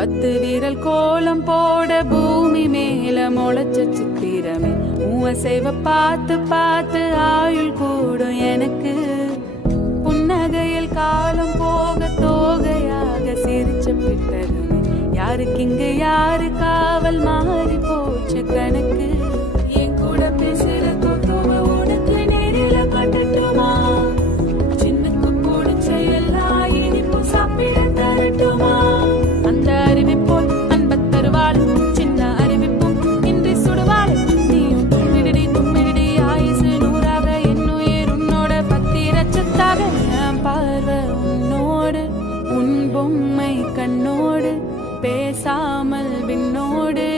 10 விரல் கோலம் போட பூமி மேல முளைச்ச சித்திரமே உவசைவ பார்த்து பார்த்து ஆயுள் கூடும் எனக்கு. புன்னகையில் காலம் போக தோகையாக சிரிச்ச பிட்டருமே யாருக்கு இங்கு யாரு காவல் மாறி போச்சு கணக்கு. என் கூட பேசுற தோத்துவ உனக்கு நேரில காட்டட்டுமா? சின்னக்கு பிடிச்ச எல்லா இனிப்பும் சாப்பிட தரட்டுமா? அந்த அறிவிப்போல் அன்பத் தருவாள் சின்ன அறிவிப்பும் இன்றி சுடுவாள். நீயும் தும்மிடி தும்மிடி ஆயுசு 100ஆக என்னுயிர் உன்னோட 10 லட்சத்தாக. என் பார்வை உன்னோடு உன் பொம்மை கண்ணோடு பேசாமல் விண்ணோடு